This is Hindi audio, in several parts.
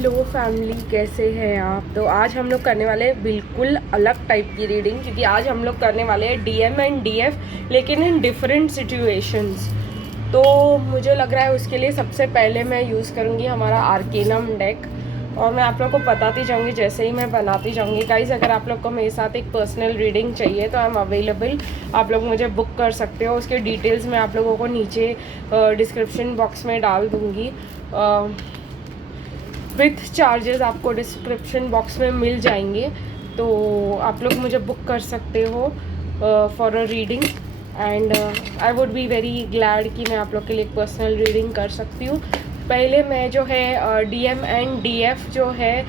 हेलो फैमिली, कैसे हैं आप। तो आज हम लोग करने वाले हैं बिल्कुल अलग टाइप की रीडिंग, क्योंकि आज हम लोग करने वाले हैं डीएम एंड डीएफ, लेकिन इन डिफरेंट सिचुएशंस। तो मुझे लग रहा है उसके लिए सबसे पहले मैं यूज़ करूँगी हमारा आर्केनम डेक, और मैं आप लोग को बताती जाऊँगी जैसे ही मैं बनाती जाऊँगी। गाइज़, अगर आप लोग को मेरे साथ एक पर्सनल रीडिंग चाहिए तो आई एम अवेलेबल, आप लोग मुझे बुक कर सकते हो। उसके डिटेल्स मैं आप लोगों को नीचे डिस्क्रिप्शन बॉक्स में डाल दूँगी। विथ चार्जेस आपको डिस्क्रिप्शन बॉक्स में मिल जाएंगे, तो आप लोग मुझे बुक कर सकते हो for a reading. And I would be very glad कि मैं आप लोग के लिए एक पर्सनल रीडिंग कर सकती हूँ। पहले मैं जो है डीएम एंड डीएफ जो है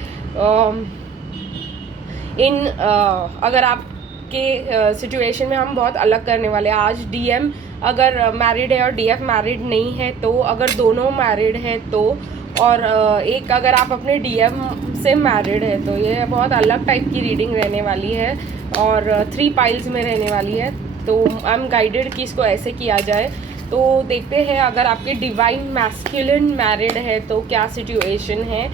अगर आपके सिचुएशन में हम बहुत अलग करने वाले हैं। आज डीएम अगर मैरिड है और डीएफ मैरिड नहीं है तो, अगर दोनों मैरिड है तो, और एक अगर आप अपने डीएम से मैरिड है तो, ये बहुत अलग टाइप की रीडिंग रहने वाली है और 3 पाइल्स में रहने वाली है। तो आई एम गाइडेड कि इसको ऐसे किया जाए। तो देखते हैं अगर आपके डिवाइन मैस्कुलिन मैरिड है तो क्या सिचुएशन है।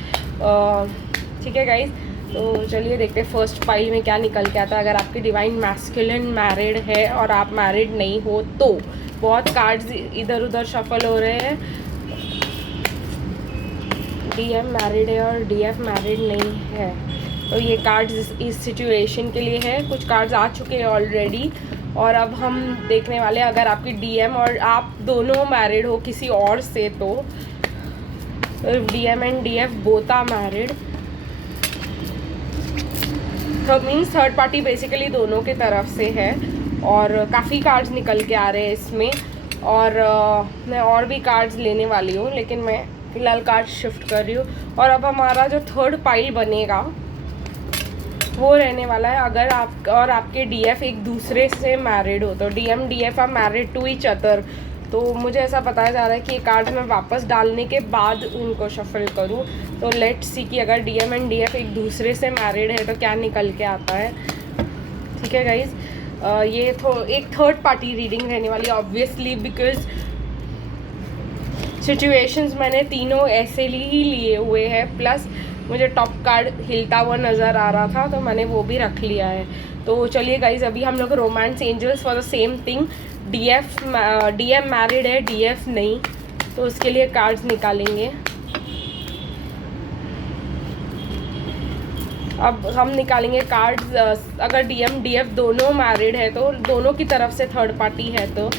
ठीक है गाइज, तो चलिए देखते हैं फर्स्ट पाइल में क्या निकल के आता है। अगर आपके डिवाइन मैस्कुलिन मैरिड है और आप मैरिड नहीं हो तो, बहुत कार्ड्स इधर उधर शफल हो रहे हैं। डीएम मैरिड है और डीएफ मैरिड नहीं है तो ये कार्ड्स इस सिचुएशन के लिए है। कुछ कार्ड्स आ चुके हैं ऑलरेडी, और अब हम देखने वाले हैं अगर आपकी डीएम और आप दोनों मैरिड हो किसी और से तो DM and DF both are married, तो मीन्स थर्ड पार्टी बेसिकली दोनों के तरफ से है। और काफ़ी कार्ड्स निकल के आ रहे हैं इसमें, और मैं और भी कार्ड्स लेने वाली हूँ, लेकिन मैं फिलहाल कार्ड शिफ्ट कर रही हूँ। और अब हमारा जो थर्ड पाइल बनेगा वो रहने वाला है अगर आप और आपके डीएफ एक दूसरे से मैरिड हो तो। DM DF are married to each other. तो मुझे ऐसा बताया जा रहा है कि ये कार्ड मैं वापस डालने के बाद उनको शफल करूँ। तो लेट्स सी कि अगर डीएम एंड डीएफ एक दूसरे से मैरिड है तो क्या निकल के आता है। ठीक है गाइज, ये एक थर्ड पार्टी रीडिंग रहने वाली है ऑब्वियसली, बिकॉज सिचुएशंस मैंने तीनों ऐसे ही लिए हुए हैं, प्लस मुझे टॉप कार्ड हिलता हुआ नज़र आ रहा था तो मैंने वो भी रख लिया है। तो चलिए गाइज, अभी हम लोग romance angels for the same thing, DM married है, डीएफ नहीं, तो उसके लिए कार्ड्स निकालेंगे। अब हम निकालेंगे कार्ड्स अगर डीएम डीएफ दोनों मैरिड है तो, दोनों की तरफ से थर्ड पार्टी है तो।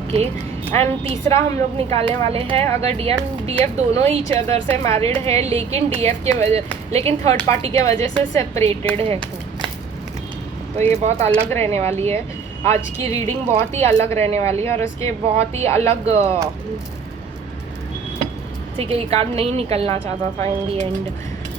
ओके, एंड तीसरा हम लोग निकालने वाले हैं अगर डीएम डीएफ दोनों ईच अदर से मैरिड है लेकिन थर्ड पार्टी के वजह से सेपरेटेड है तो ये बहुत अलग रहने वाली है। आज की रीडिंग बहुत ही अलग रहने वाली है और उसके बहुत ही अलग, ठीक है, ये कार्ड नहीं निकलना चाहता था इन दी एंड।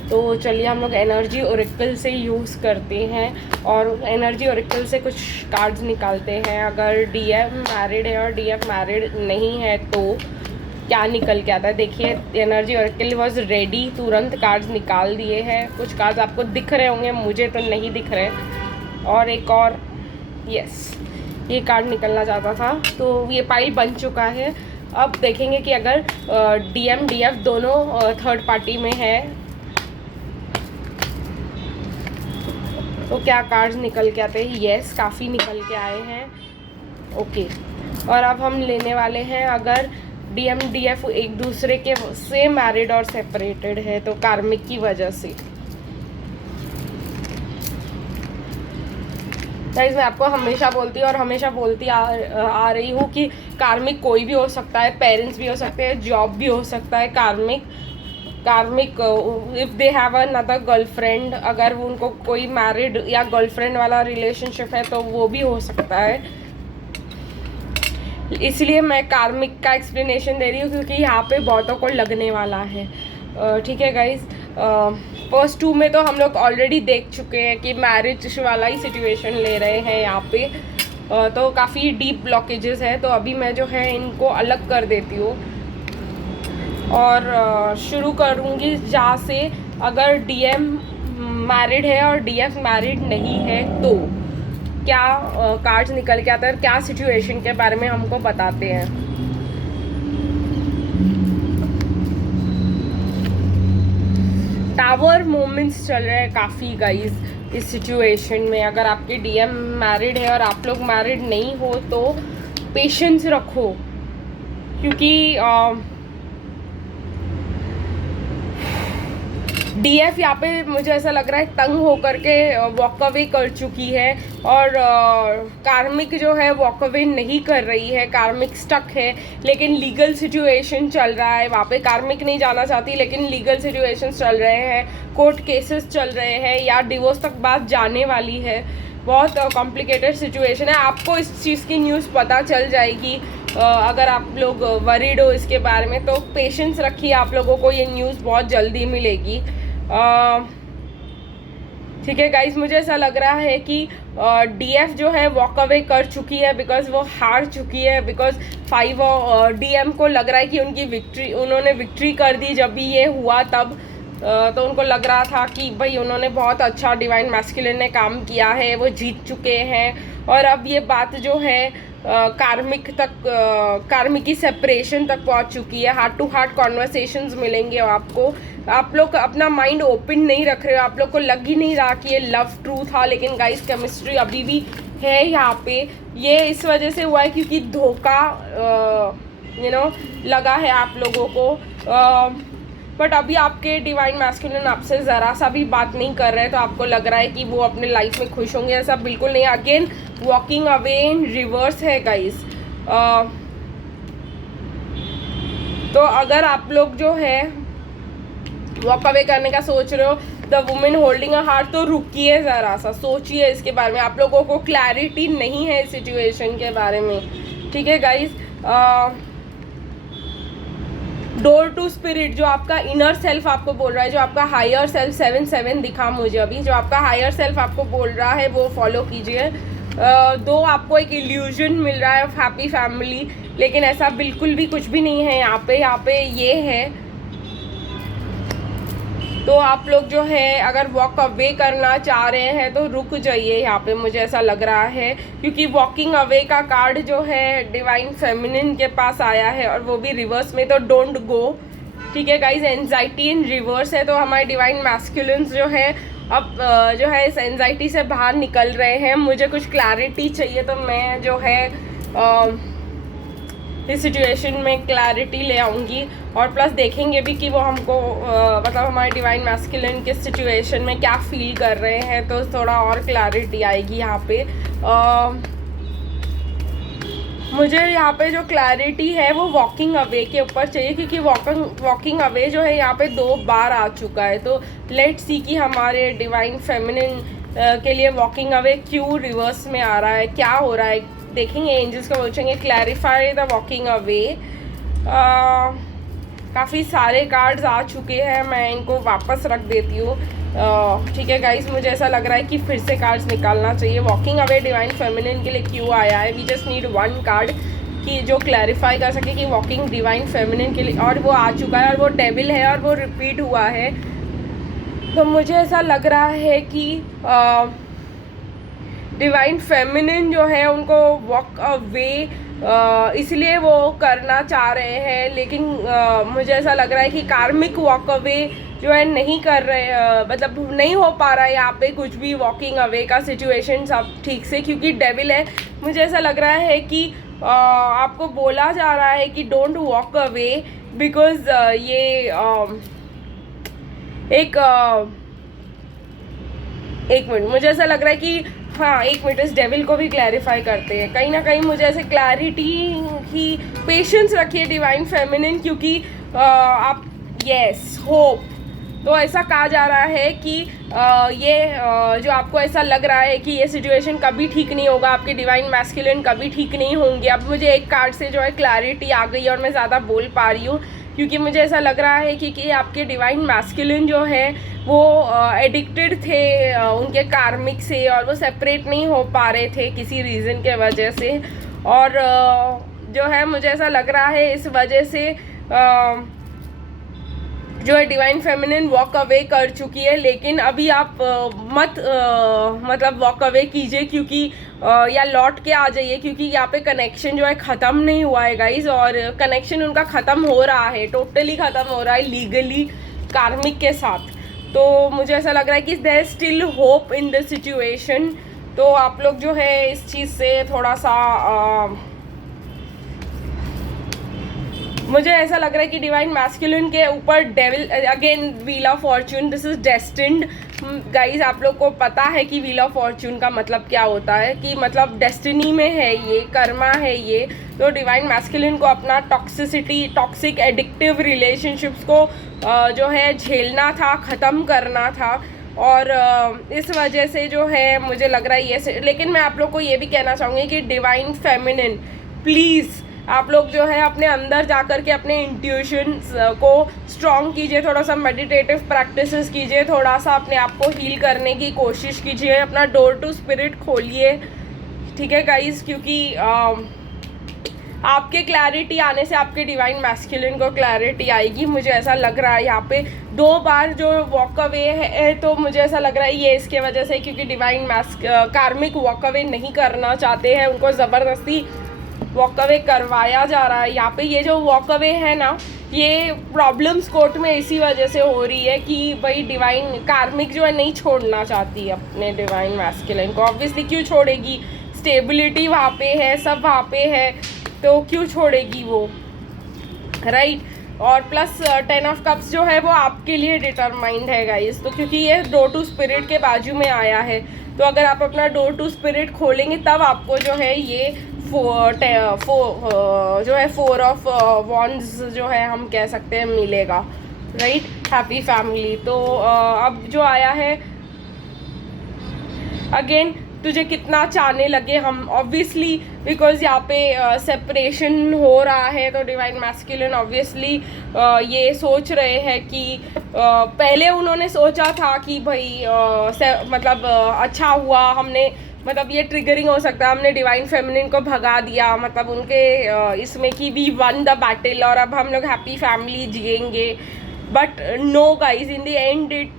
तो चलिए हम लोग एनर्जी ओरेकल से यूज़ करते हैं और एनर्जी ओरेकल से कुछ कार्ड्स निकालते हैं। अगर डीएम मैरिड है और डीएफ मैरिड नहीं है तो क्या निकल के आता है। देखिए, एनर्जी ओरेकल वॉज रेडी, तुरंत कार्ड्स निकाल दिए हैं। कुछ कार्ड्स आपको दिख रहे होंगे, मुझे तो नहीं दिख रहे। और एक और, यस, ये कार्ड निकलना चाहता था तो ये पाइल बन चुका है। अब देखेंगे कि अगर डीएम डीएफ दोनों थर्ड पार्टी में है तो क्या कार्ड्स निकल के आते हैं। येस, काफ़ी निकल के आए हैं। ओके, और अब हम लेने वाले हैं अगर डीएम डीएफ एक दूसरे के से मैरिड और सेपरेटेड है तो कार्मिक की वजह से। गाइस, मैं आपको हमेशा बोलती हूँ और हमेशा बोलती आ रही हूँ कि कार्मिक कोई भी हो सकता है, पेरेंट्स भी हो सकते हैं, जॉब भी हो सकता है। कार्मिक if they have another girlfriend, अगर उनको कोई मैरिड या गर्लफ्रेंड वाला रिलेशनशिप है तो वो भी हो सकता है। इसलिए मैं कार्मिक का एक्सप्लेनेशन दे रही हूँ क्योंकि यहाँ पे बहुतों को लगने वाला है। ठीक है गाइज, फर्स्ट 2 में तो हम लोग ऑलरेडी देख चुके हैं कि मैरिज वाला ही सिचुएशन ले रहे हैं यहाँ पे, तो काफ़ी डीप ब्लॉकेजेस है। तो अभी मैं जो है इनको अलग कर देती हूँ और शुरू करूँगी जहाँ से अगर डीएम मैरिड है और डीएफ मैरिड नहीं है तो। क्या कार्ड्स निकल के आते हैं और क्या सिचुएशन के बारे में हमको बताते हैं। टावर मोमेंट्स चल रहे हैं काफ़ी गाइज इस सिचुएशन में। अगर आपके डीएम मैरिड है और आप लोग मैरिड नहीं हो तो पेशेंस रखो, क्योंकि डीएफ यहाँ पे मुझे ऐसा लग रहा है तंग होकर के वॉक अवे कर चुकी है, और कार्मिक जो है वॉक अवे नहीं कर रही है, कार्मिक स्टक है। लेकिन लीगल सिचुएशन चल रहा है वहाँ पे, कार्मिक नहीं जाना चाहती लेकिन लीगल सिचुएशन चल रहे हैं, कोर्ट केसेस चल रहे हैं, या डिवोर्स तक बात जाने वाली है। बहुत कॉम्प्लिकेटेड सिचुएशन है। आपको इस चीज़ की न्यूज़ पता चल जाएगी अगर आप लोग वरीड हो इसके बारे में, तो पेशेंस रखिए, आप लोगों को ये न्यूज़ बहुत जल्दी मिलेगी। ठीक है गाइज, मुझे ऐसा लग रहा है कि डीएफ जो है वॉक अवे कर चुकी है, बिकॉज वो हार चुकी है। बिकॉज 5 डीएम को लग रहा है कि उन्होंने विक्ट्री कर दी जब भी ये हुआ तब। तो उनको लग रहा था कि भाई उन्होंने बहुत अच्छा डिवाइन मैस्कुलिन ने काम किया है, वो जीत चुके हैं। और अब ये बात जो है कार्मिक की सेपरेशन तक पहुंच चुकी है। हार्ट टू हार्ट कॉन्वर्सेशंस मिलेंगे आपको। आप लोग अपना माइंड ओपन नहीं रख रहे हो, आप लोग को लग ही नहीं रहा कि ये लव ट्रू था, लेकिन गाइस केमिस्ट्री अभी भी है यहाँ पे। ये इस वजह से हुआ है क्योंकि धोखा लगा है आप लोगों को। बट अभी आपके डिवाइन मैस्कुलिन आपसे ज़रा सा भी बात नहीं कर रहे हैं, तो आपको लग रहा है कि वो अपने लाइफ में खुश होंगे। ऐसा बिल्कुल नहीं। Again walking away in reverse है गाइस। तो अगर आप लोग जो है वॉक अवे करने का सोच रहे हो, the women holding a heart, तो रुकिए ज़रा सा, सोचिए इसके बारे में। आप लोगों को क्लैरिटी नहीं है इस सिचुएशन के बारे में। ठीक है गाइस, डोर टू स्पिरिट, जो आपका इनर सेल्फ आपको बोल रहा है, जो आपका हायर सेल्फ 7-7 दिखा मुझे अभी, जो आपका हायर सेल्फ आपको बोल रहा है वो फॉलो कीजिए। दो आपको एक इल्यूजन मिल रहा है ऑफ हैप्पी फैमिली, लेकिन ऐसा बिल्कुल भी कुछ भी नहीं है यहाँ पे ये है। तो आप लोग जो है अगर वॉक अवे करना चाह रहे हैं तो रुक जाइए यहाँ पे, मुझे ऐसा लग रहा है, क्योंकि वॉकिंग अवे का कार्ड जो है डिवाइन फेमिनिन के पास आया है और वो भी रिवर्स में, तो डोंट गो। ठीक है गाइज, एंजाइटी इन रिवर्स है, तो हमारे डिवाइन मैस्कुलिन्स जो है अब जो है इस एंजाइटी से बाहर निकल रहे हैं। मुझे कुछ क्लैरिटी चाहिए, तो मैं जो है इस सिचुएशन में क्लैरिटी ले आऊँगी, और प्लस देखेंगे भी कि वो हमको मतलब हमारे डिवाइन मैस्कुलिन किस सिचुएशन में क्या फील कर रहे हैं, तो थोड़ा और क्लैरिटी आएगी यहाँ पे। मुझे यहाँ पे जो क्लैरिटी है वो वॉकिंग अवे के ऊपर चाहिए, क्योंकि वॉकिंग अवे जो है यहाँ पे 2 बार आ चुका है। तो लेट्स सी कि हमारे डिवाइन फेमिनिन के लिए वॉकिंग अवे क्यों रिवर्स में आ रहा है, क्या हो रहा है, देखेंगे। एंजल्स को पूछेंगे क्लैरिफाई द वॉकिंग अवे। काफ़ी सारे कार्ड्स आ चुके हैं, मैं इनको वापस रख देती हूँ। ठीक है गाइस, मुझे ऐसा लग रहा है कि फिर से कार्ड्स निकालना चाहिए। वॉकिंग अवे डिवाइन फेमिनिन के लिए क्यों आया है, वी जस्ट नीड 1 कार्ड कि जो क्लैरिफाई कर सके कि वॉकिंग डिवाइन फेमिनिन के लिए, और वो आ चुका है, और वो डेविल है, और वो रिपीट हुआ है। तो मुझे ऐसा लग रहा है कि डिवाइन फेमिनिन जो है उनको वॉक अवे इसलिए वो करना चाह रहे हैं, लेकिन मुझे ऐसा लग रहा है कि कार्मिक वॉक अवे जो है नहीं कर रहे, मतलब नहीं हो पा रहा है यहाँ पे कुछ भी वॉकिंग अवे का सिचुएशन सब ठीक से, क्योंकि डेविल है। मुझे ऐसा लग रहा है कि आपको बोला जा रहा है कि डोंट वॉक अवे, बिकॉज ये एक मिनट, मुझे ऐसा लग रहा है कि हाँ, एक मिनट, इस डेविल को भी क्लैरिफाई करते हैं। कहीं ना कहीं मुझे ऐसे क्लैरिटी की पेशेंस रखिए डिवाइन फेमिनिन, क्योंकि आप यस होप, तो ऐसा कहा जा रहा है कि ये जो आपको ऐसा लग रहा है कि ये सिचुएशन कभी ठीक नहीं होगा, आपके डिवाइन मैस्कुलिन कभी ठीक नहीं होंगे। अब मुझे एक कार्ड से जो है क्लैरिटी आ गई और मैं ज़्यादा बोल पा रही हूँ, क्योंकि मुझे ऐसा लग रहा है कि आपके डिवाइन मैस्कुलिन जो है वो एडिक्टेड थे उनके कार्मिक से, और वो सेपरेट नहीं हो पा रहे थे किसी रीज़न के वजह से। और जो है मुझे ऐसा लग रहा है इस वजह से जो है डिवाइन फेमिनिन वॉक अवे कर चुकी है, लेकिन अभी आप मत मतलब वॉक अवे कीजिए, क्योंकि या लौट के आ जाइए, क्योंकि यहाँ पे कनेक्शन जो है ख़त्म नहीं हुआ है गाइज, और कनेक्शन उनका ख़त्म हो रहा है, टोटली ख़त्म हो रहा है लीगली कार्मिक के साथ। तो मुझे ऐसा लग रहा है कि there still hope in the situation. तो आप लोग जो है इस चीज़ से थोड़ा सा मुझे ऐसा लग रहा है कि डिवाइन मैस्कुलिन के ऊपर devil again wheel of Fortune, this is destined guys. आप लोग को पता है कि व्हील ऑफ फॉर्च्यून का मतलब क्या होता है, कि मतलब डेस्टिनी में है ये, कर्मा है ये। तो डिवाइन मैस्कुलिन को अपना टॉक्सिसिटी, टॉक्सिक एडिक्टिव रिलेशनशिप्स को जो है झेलना था, ख़त्म करना था, और इस वजह से जो है मुझे लग रहा है ये। लेकिन मैं आप लोग को ये भी कहना चाहूँगी कि डिवाइन फेमिनिन प्लीज़ आप लोग जो है अपने अंदर जाकर के अपने इंट्यूशंस को स्ट्रॉन्ग कीजिए, थोड़ा सा मेडिटेटिव प्रैक्टिसेस कीजिए, थोड़ा सा अपने आप को हील करने की कोशिश कीजिए, अपना डोर टू स्पिरिट खोलिए, ठीक है गाइस, क्योंकि आपके क्लैरिटी आने से आपके डिवाइन मैस्कुलिन को क्लैरिटी आएगी। मुझे ऐसा लग रहा है यहाँ पे 2 बार जो वॉक अवे है, तो मुझे ऐसा लग रहा है ये इसके वजह से, क्योंकि डिवाइन कार्मिक वॉक अवे नहीं करना चाहते हैं, उनको ज़बरदस्ती वॉक अवे करवाया जा रहा है। यहाँ पे ये जो वॉक अवे है ना, ये प्रॉब्लम्स कोर्ट में इसी वजह से हो रही है कि भाई डिवाइन कार्मिक जो है नहीं छोड़ना चाहती है अपने डिवाइन मैस्कुलिन को। ऑब्वियसली क्यों छोड़ेगी, स्टेबिलिटी वहाँ पे है, सब वहाँ पे है, तो क्यों छोड़ेगी वो, राइट। और प्लस 10 ऑफ कप्स जो है वो आपके लिए डिटरमाइंड है गाइस, तो क्योंकि ये डोर टू स्पिरिट के बाजू में आया है, तो अगर आप अपना डोर टू स्पिरिट खोलेंगे तब आपको जो है ये जो है 4 ऑफ वॉन्ड्स जो है हम कह सकते हैं मिलेगा, राइट। Happy family. तो अब जो आया है अगेन, तुझे कितना चाहने लगे हम, ऑब्वियसली बिकॉज यहाँ पे सेपरेशन हो रहा है, तो डिवाइन मैस्कुलिन ऑब्वियसली ये सोच रहे हैं कि पहले उन्होंने सोचा था कि भाई मतलब अच्छा हुआ हमने, मतलब ये ट्रिगरिंग हो सकता है, हमने डिवाइन फेमिनिन को भगा दिया, मतलब उनके इसमें कि वी वन द बैटल और अब हम लोग हैप्पी फैमिली जिएंगे। But no guys, in the end it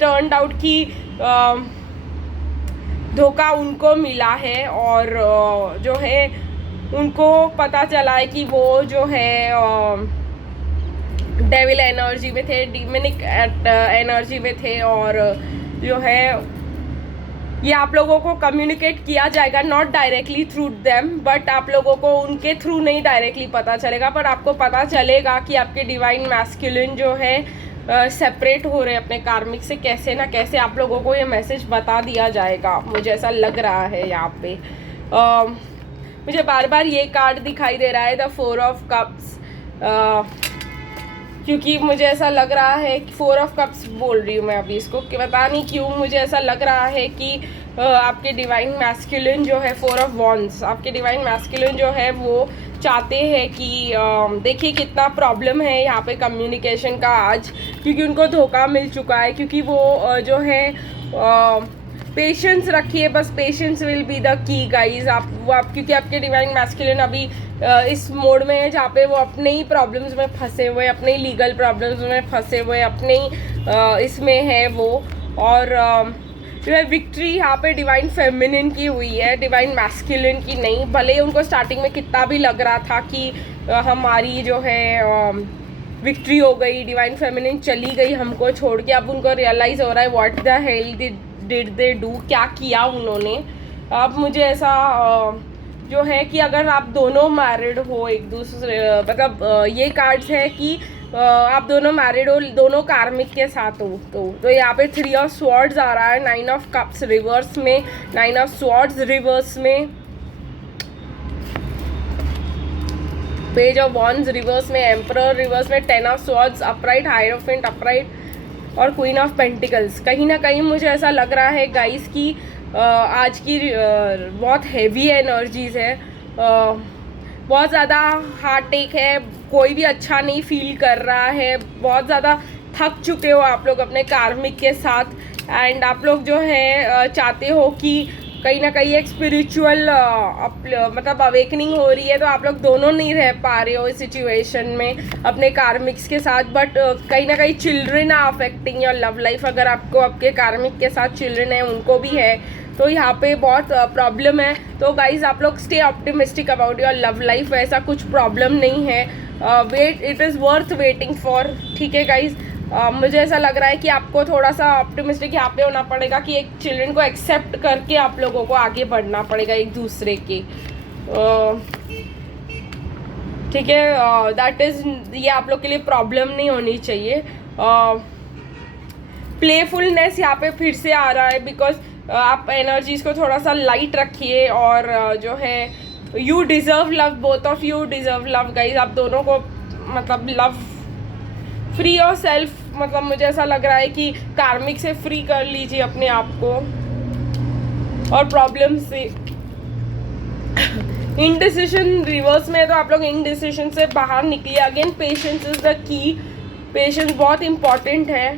turned out कि धोखा उनको मिला है, और जो है उनको पता चला है कि वो जो है डेविल एनर्जी में थे, डीमनिक एनर्जी में थे, और जो है ये आप लोगों को कम्युनिकेट किया जाएगा, not directly through them, but आप लोगों को उनके थ्रू नहीं डायरेक्टली पता चलेगा, पर आपको पता चलेगा कि आपके डिवाइन मैस्कुलिन जो है सेपरेट हो रहे हैं अपने कार्मिक से, कैसे ना कैसे आप लोगों को ये मैसेज बता दिया जाएगा, मुझे ऐसा लग रहा है। यहाँ पे मुझे बार बार ये कार्ड दिखाई दे रहा है, द 4 ऑफ कप्स, क्योंकि मुझे ऐसा लग रहा है कि 4 ऑफ कप्स बोल रही हूँ मैं अभी इसको, कि पता नहीं क्यों मुझे ऐसा लग रहा है कि आपके डिवाइन मैस्कुलिन जो है 4 ऑफ वॉन्ड्स, आपके डिवाइन मैस्कुलिन जो है वो चाहते हैं कि देखिए कितना प्रॉब्लम है यहाँ पे कम्युनिकेशन का आज, क्योंकि उनको धोखा मिल चुका है, क्योंकि वो जो है पेशेंस रखिए, बस patience will be the key guys. आप क्योंकि आपके डिवाइन मैस्कुलिन अभी इस मोड में है जहाँ पे वो अपने ही प्रॉब्लम्स में फंसे हुए, अपने ही लीगल प्रॉब्लम्स में फंसे हुए, अपने ही इसमें है वो, और जो है विक्ट्री यहाँ पे डिवाइन फेमिनिन की हुई है, डिवाइन मैस्कुलिन की नहीं। भले उनको स्टार्टिंग में कितना भी लग रहा था कि हमारी जो है विक्ट्री हो गई, डिवाइन फेमिनिन चली गई हमको छोड़ के, अब उनको रियलाइज़ हो रहा है what the hell did they do, क्या किया उन्होंने। अब मुझे ऐसा जो है कि अगर आप दोनों मैरिड हो एक दूसरे, मतलब ये कार्ड्स है कि आप दोनों मैरिड हो, दोनों कार्मिक के साथ हो, तो यहाँ पे 3 ऑफ स्वॉर्ड्स आ रहा है, 9 ऑफ कप्स रिवर्स में, 9 ऑफ स्वॉर्ड्स रिवर्स में, पेज ऑफ वॉन्ड्स रिवर्स में, एम्परर रिवर्स में, 10 of swords upright, hierophant upright, और क्वीन ऑफ पेंटिकल्स। कहीं ना कहीं मुझे ऐसा लग रहा है गाइस कि आज की बहुत हैवी एनर्जीज है, बहुत ज़्यादा हार्ट टेक है, कोई भी अच्छा नहीं फील कर रहा है, बहुत ज़्यादा थक चुके हो आप लोग अपने कार्मिक के साथ, एंड आप लोग जो है चाहते हो कि कहीं ना कहीं एक स्पिरिचुअल मतलब अवेकनिंग हो रही है, तो आप लोग दोनों नहीं रह पा रहे हो इस सिचुएशन में अपने कार्मिक्स के साथ, बट कहीं ना कहीं children are affecting your love life. अगर आपको आपके कार्मिक के साथ चिल्ड्रन है, उनको भी है, तो यहाँ पे बहुत प्रॉब्लम है। तो गाइज आप लोग stay optimistic about your love life, ऐसा कुछ प्रॉब्लम नहीं है। Wait, it is worth waiting for. ठीक है गाइज, मुझे ऐसा लग रहा है कि आपको थोड़ा सा ऑप्टिमिस्टिक यहाँ पे होना पड़ेगा कि एक चिल्ड्रन को एक्सेप्ट करके आप लोगों को आगे बढ़ना पड़ेगा एक दूसरे के। ठीक है, दैट इज़, ये आप लोग के लिए प्रॉब्लम नहीं होनी चाहिए। प्लेफुलनेस यहाँ पे फिर से आ रहा है, बिकॉज आप एनर्जीज को थोड़ा सा लाइट रखिए, और जो है you deserve love, both of you deserve love guys. आप दोनों को मतलब लव, फ्री और सेल्फ, मतलब मुझे ऐसा लग रहा है कि कार्मिक से फ्री कर लीजिए अपने आप को और प्रॉब्लम से। इनडिसिशन रिवर्स में है, तो आप लोग इनडिसिशन से बाहर निकलिए। Again patience is the key, patience बहुत इंपॉर्टेंट है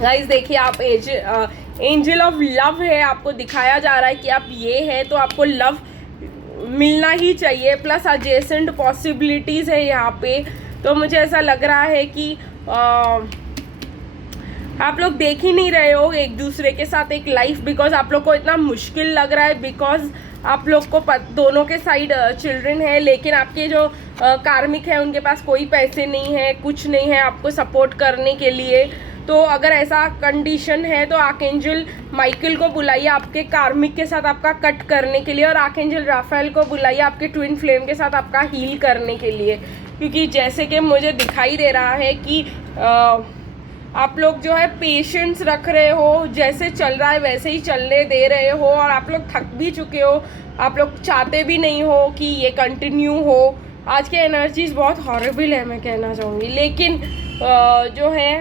गाइस। देखिए आप एंजल ऑफ लव है, आपको दिखाया जा रहा है कि आप ये है, तो आपको लव मिलना ही चाहिए। प्लस एडजेसेंट पॉसिबिलिटीज़ है यहाँ पे, तो मुझे ऐसा लग रहा है कि आप लोग देख ही नहीं रहे हो एक दूसरे के साथ एक लाइफ, बिकॉज आप लोग को इतना मुश्किल लग रहा है, बिकॉज आप लोग को दोनों के साइड चिल्ड्रन है, लेकिन आपके जो कार्मिक है उनके पास कोई पैसे नहीं है, कुछ नहीं है आपको सपोर्ट करने के लिए। तो अगर ऐसा कंडीशन है तो आर्कएंजल माइकल को बुलाइए आपके कार्मिक के साथ आपका कट करने के लिए, और आर्कएंजल राफेल को बुलाइए आपके ट्विन फ्लेम के साथ आपका हील करने के लिए। क्योंकि जैसे कि मुझे दिखाई दे रहा है कि आप लोग जो है पेशेंस रख रहे हो, जैसे चल रहा है वैसे ही चलने दे रहे हो, और आप लोग थक भी चुके हो, आप लोग चाहते भी नहीं हो कि ये कंटिन्यू हो। आज के एनर्जीज बहुत हॉरिबल है मैं कहना चाहूँगी, लेकिन जो है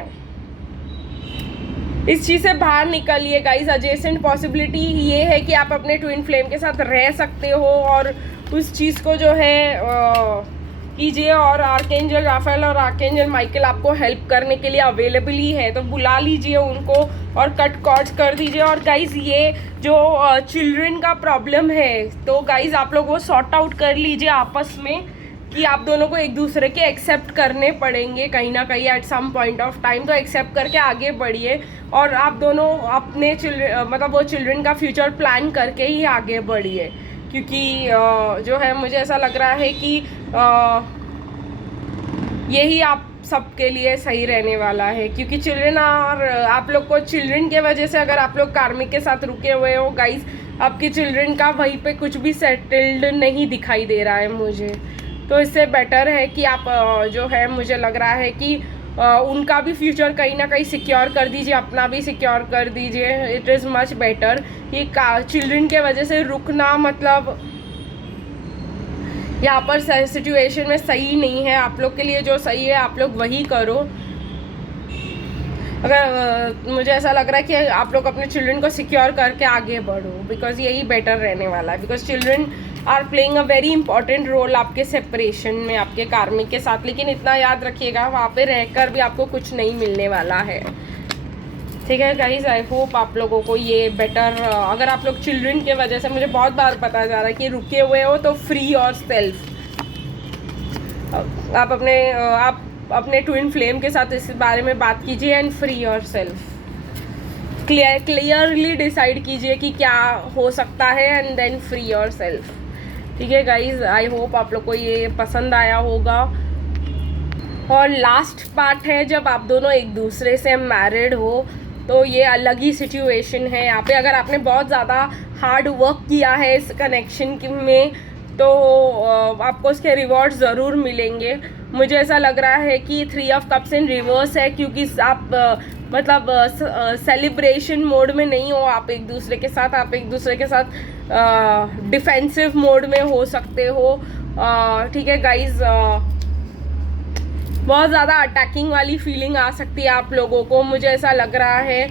इस चीज़ से बाहर निकलिए गाइस। एडजेसेंट पॉसिबिलिटी ये है कि आप अपने ट्विन फ्लेम के साथ रह सकते हो और उस चीज़ को जो है कीजिए, और आर्कएंजल राफेल और आर्कएंजल माइकल आपको हेल्प करने के लिए अवेलेबल ही है, तो बुला लीजिए उनको और कट कॉर्ड्स कर दीजिए। और गाइज ये जो चिल्ड्रन का प्रॉब्लम है, तो गाइज आप लोग वो सॉर्ट आउट कर लीजिए आपस में, कि आप दोनों को एक दूसरे के एक्सेप्ट करने पड़ेंगे कहीं ना कहीं at some point of time. तो एक्सेप्ट करके आगे बढ़िए, और आप दोनों अपने मतलब वो चिल्ड्रन का फ्यूचर प्लान करके ही आगे बढ़िए, क्योंकि जो है मुझे ऐसा लग रहा है कि यही आप सबके लिए सही रहने वाला है। क्योंकि चिल्ड्रन, और आप लोग को चिल्ड्रन के वजह से अगर आप लोग कार्मिक के साथ रुके हुए हो गाइस, आपके चिल्ड्रन का वहीं पे कुछ भी सेटल्ड नहीं दिखाई दे रहा है मुझे। तो इससे बेटर है कि आप जो है मुझे लग रहा है कि उनका भी फ्यूचर कहीं ना कहीं सिक्योर कर दीजिए, अपना भी सिक्योर कर दीजिए। It is much better. ये चिल्ड्रन के वजह से रुकना मतलब यहाँ पर सिचुएशन में सही नहीं है। आप लोग के लिए जो सही है आप लोग वही करो। अगर मुझे ऐसा लग रहा है कि आप लोग अपने चिल्ड्रन को सिक्योर करके आगे बढ़ो, बिकॉज यही बेटर रहने वाला है। Because children are playing a very important role आपके सेपरेशन में, आपके कार्मिक के साथ। लेकिन इतना याद रखिएगा, वहाँ पे रहकर भी आपको कुछ नहीं मिलने वाला है। ठीक है गाइज, आई होप आप लोगों को ये बेटर, अगर आप लोग चिल्ड्रन के वजह से, मुझे बहुत बार पता जा रहा है कि रुके हुए हो, तो फ्री और सेल्फ आप अपने ट्विन फ्लेम के साथ इस बारे में बात कीजिए, एंड फ्री और सेल्फ क्लियरली डिसाइड कीजिए कि क्या हो सकता है, एंड देन फ्री और सेल्फ। ठीक है गाइज, आई होप आप लोग को ये पसंद आया होगा। और लास्ट पार्ट है, जब आप दोनों एक दूसरे से मैरिड हो तो ये अलग ही सिचुएशन है। यहाँ पे अगर आपने बहुत ज़्यादा हार्ड वर्क किया है इस कनेक्शन में, तो आपको उसके रिवॉर्ड ज़रूर मिलेंगे। मुझे ऐसा लग रहा है कि 3 ऑफ कप्स इन रिवर्स है, क्योंकि आप मतलब सेलिब्रेशन मोड में नहीं हो आप एक दूसरे के साथ। आप एक दूसरे के साथ डिफेंसिव मोड में हो सकते हो। ठीक है गाइज, बहुत ज़्यादा अटैकिंग वाली फीलिंग आ सकती है आप लोगों को, मुझे ऐसा लग रहा है।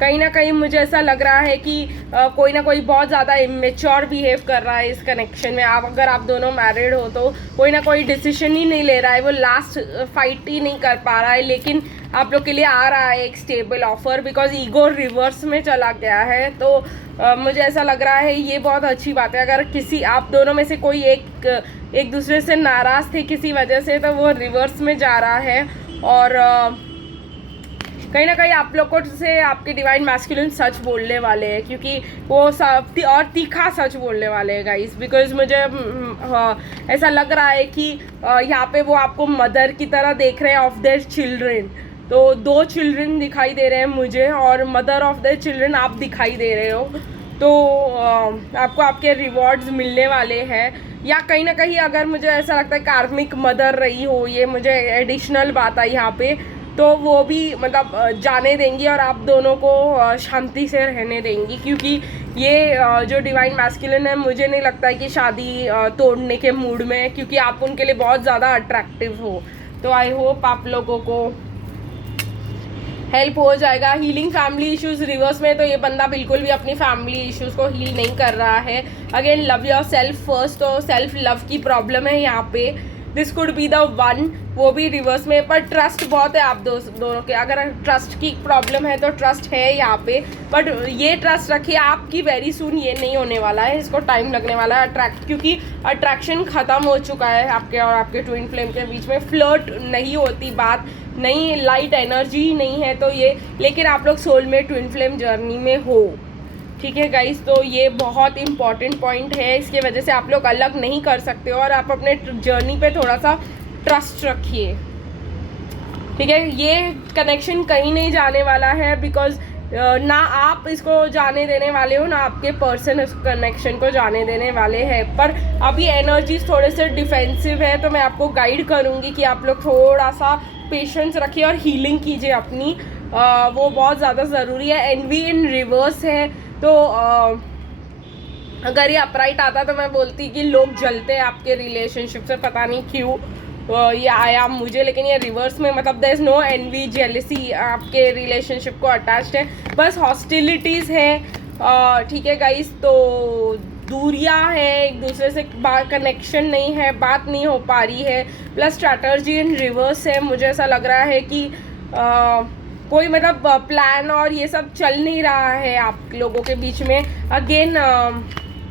कहीं ना कहीं मुझे ऐसा लग रहा है कि कोई ना कोई बहुत ज़्यादा इमेच्योर बिहेव कर रहा है इस कनेक्शन में। अगर आप दोनों मैरिड हो तो कोई ना कोई डिसीजन ही नहीं ले रहा है, वो लास्ट फाइट ही नहीं कर पा रहा है। लेकिन आप लोग के लिए आ रहा है एक stable offer, because ego reverse में चला गया है। तो मुझे ऐसा लग रहा है ये बहुत अच्छी बात है। अगर किसी आप दोनों में से कोई एक दूसरे से नाराज़ थे किसी वजह से, तो वो रिवर्स में जा रहा है। और कहीं ना कहीं आप लोग को से आपके डिवाइन मैस्कुलिन सच बोलने वाले हैं, क्योंकि वो सब और तीखा सच बोलने वाले हैं गाइस। बिकॉज मुझे ऐसा लग रहा है कि यहाँ पे वो आपको मदर की तरह देख रहे हैं ऑफ देयर चिल्ड्रन। तो 2 चिल्ड्रन दिखाई दे रहे हैं मुझे, और मदर ऑफ देयर चिल्ड्रन आप दिखाई दे रहे हो। तो आपको आपके रिवॉर्ड्स मिलने वाले हैं, या कहीं ना कहीं अगर मुझे ऐसा लगता है कार्मिक मदर रही हो, ये मुझे एडिशनल बात आई यहाँ पे, तो वो भी मतलब जाने देंगी और आप दोनों को शांति से रहने देंगी। क्योंकि ये जो डिवाइन मैस्कुलिन है, मुझे नहीं लगता है कि शादी तोड़ने के मूड में है, क्योंकि आप उनके लिए बहुत ज़्यादा अट्रैक्टिव हो। तो आई होप आप लोगों को हेल्प हो जाएगा। हीलिंग फैमिली इश्यूज रिवर्स में, तो ये बंदा बिल्कुल भी अपनी फैमिली इश्यूज को हील नहीं कर रहा है। Again love your self first, तो सेल्फ लव की प्रॉब्लम है यहाँ पे। This could be the one, वो भी रिवर्स में। पर ट्रस्ट बहुत है आप दोनों के। अगर ट्रस्ट की प्रॉब्लम है तो ट्रस्ट है यहाँ पे, बट ये ट्रस्ट रखिए आपकी वेरी सून ये नहीं होने वाला है, इसको टाइम लगने वाला है। क्योंकि अट्रैक्शन ख़त्म हो चुका है आपके और आपके ट्विन फ्लेम के बीच में। फ्लर्ट नहीं होती बात, नहीं लाइट एनर्जी नहीं है तो ये, लेकिन आप लोग सोलमेट ट्विन फ्लेम जर्नी में हो। ठीक है गाइस, तो ये बहुत इंपॉर्टेंट पॉइंट है। इसके वजह से आप लोग अलग नहीं कर सकते हो, और आप अपने जर्नी पे थोड़ा सा ट्रस्ट रखिए। ठीक है, ये कनेक्शन कहीं नहीं जाने वाला है, बिकॉज ना आप इसको जाने देने वाले हो, ना आपके पर्सन इस कनेक्शन को जाने देने वाले हैं। पर अभी एनर्जीज थोड़े से डिफेंसिव है, तो मैं आपको गाइड करूँगी कि आप लोग थोड़ा सा पेशेंस रखिए और हीलिंग कीजिए अपनी। वो बहुत ज़्यादा ज़रूरी है। एनवी इन रिवर्स है, तो अगर ये अपराइट आता तो मैं बोलती कि लोग जलते हैं आपके रिलेशनशिप से, पता नहीं क्यों ये आया मुझे। लेकिन ये रिवर्स में मतलब there is no envy jealousy आपके रिलेशनशिप को अटैच्ड है, बस हॉस्टिलिटीज़ है। ठीक है गाइस, तो दूरियां है, एक दूसरे से कनेक्शन नहीं है, बात नहीं हो पा रही है, प्लस स्ट्रैटर्जी इन रिवर्स है। मुझे ऐसा लग रहा है कि कोई मतलब प्लान और ये सब चल नहीं रहा है आप लोगों के बीच में। अगेन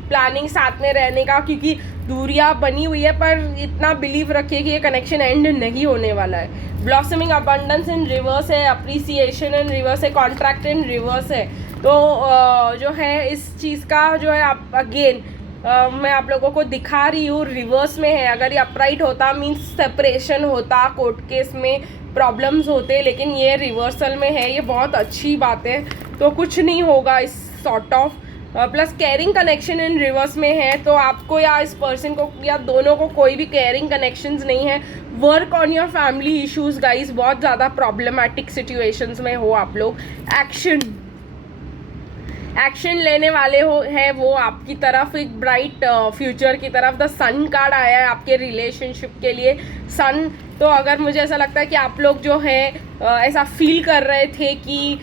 प्लानिंग साथ में रहने का, क्योंकि दूरियां बनी हुई है, पर इतना बिलीव रखिए कि ये कनेक्शन एंड नहीं होने वाला है। ब्लॉसमिंग अबंडेंस इन रिवर्स है, अप्रिसिएशन इन रिवर्स है, कॉन्ट्रैक्ट इन रिवर्स है। तो जो है इस चीज़ का जो है आप अगेन मैं आप लोगों को दिखा रही हूँ रिवर्स में है। अगर ये अपराइट होता मीन्स सेपरेशन होता, कोर्ट केस में प्रॉब्लम्स होते, लेकिन ये रिवर्सल में है, ये बहुत अच्छी बात है। तो कुछ नहीं होगा इस sort of. Plus caring connection in reverse में है, तो आपको या इस पर्सन को या दोनों को कोई भी केयरिंग कनेक्शंस नहीं है। Work on your family issues guys, बहुत ज़्यादा प्रॉब्लमेटिक सिचुएशंस में हो आप लोग। एक्शन लेने वाले हो है वो आपकी तरफ, एक ब्राइट फ्यूचर की तरफ। द सन कार्ड आया है आपके रिलेशनशिप के लिए, सन। तो अगर मुझे ऐसा लगता है कि आप लोग जो है ऐसा फील कर रहे थे कि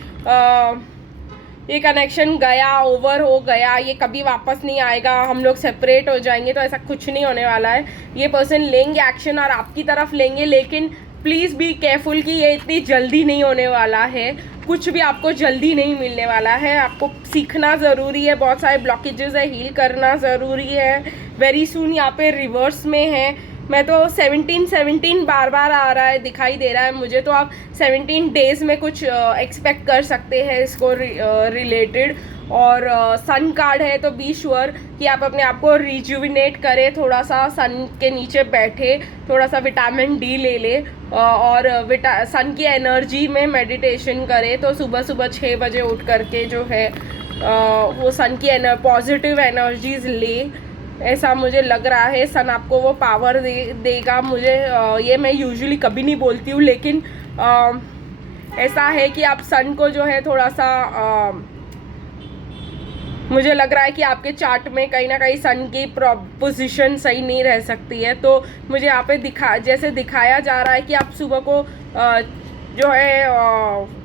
ये कनेक्शन गया, ओवर हो गया, ये कभी वापस नहीं आएगा, हम लोग सेपरेट हो जाएंगे, तो ऐसा कुछ नहीं होने वाला है। ये पर्सन लेंगे एक्शन और आपकी तरफ लेंगे, लेकिन प्लीज़ बी केयरफुल कि ये इतनी जल्दी नहीं होने वाला है। कुछ भी आपको जल्दी नहीं मिलने वाला है। आपको सीखना ज़रूरी है, बहुत सारे ब्लॉकेजेस है, हील करना ज़रूरी है। वेरी सून यहाँ पे रिवर्स में है। मैं तो 17 बार बार आ रहा है, दिखाई दे रहा है मुझे। तो आप 17 डेज़ में कुछ एक्सपेक्ट कर सकते हैं इसको रिलेटेड। और सन कार्ड है, तो बी श्योर कि आप अपने आप को रिजुविनेट करें, थोड़ा सा सन के नीचे बैठे, थोड़ा सा विटामिन डी ले ले, और सन की एनर्जी में मेडिटेशन करें। तो सुबह सुबह 6 बजे उठ करके जो है वो सन की पॉजिटिव एनर्जीज ले, ऐसा मुझे लग रहा है। सन आपको वो पावर देगा। मुझे ये मैं यूजुअली कभी नहीं बोलती हूँ, लेकिन ऐसा है कि आप सन को जो है थोड़ा सा मुझे लग रहा है कि आपके चार्ट में कहीं ना कहीं सन की पोजीशन सही नहीं रह सकती है। तो मुझे यहाँ पे जैसे दिखाया जा रहा है कि आप सुबह को जो है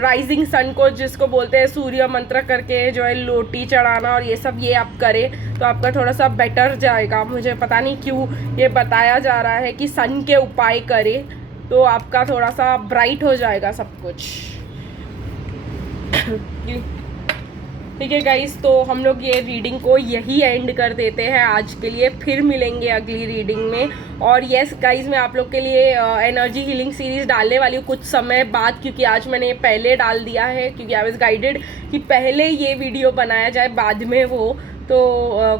राइजिंग सन को, जिसको बोलते हैं सूर्य मंत्र करके जो है लोटी चढ़ाना और ये सब ये आप करें, तो आपका थोड़ा सा बेटर जाएगा। मुझे पता नहीं क्यों ये बताया जा रहा है कि सन के उपाय करें। तो आपका थोड़ा सा ब्राइट हो जाएगा सब कुछ। ठीक है गाइस, तो हम लोग ये रीडिंग को यही एंड कर देते हैं आज के लिए। फिर मिलेंगे अगली रीडिंग में। और यस गाइस, मैं आप लोग के लिए एनर्जी हीलिंग सीरीज डालने वाली हूँ कुछ समय बाद, क्योंकि आज मैंने पहले डाल दिया है, क्योंकि आई वाज गाइडेड कि पहले ये वीडियो बनाया जाए, बाद में वो तो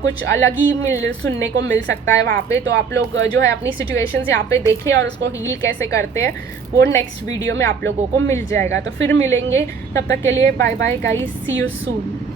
कुछ अलग ही सुनने को मिल सकता है वहाँ पे। तो आप लोग जो है अपनी सिचुएशंस यहाँ पे देखें और उसको हील कैसे करते हैं वो नेक्स्ट वीडियो में आप लोगों को मिल जाएगा। तो फिर मिलेंगे, तब तक के लिए bye bye guys, see you soon.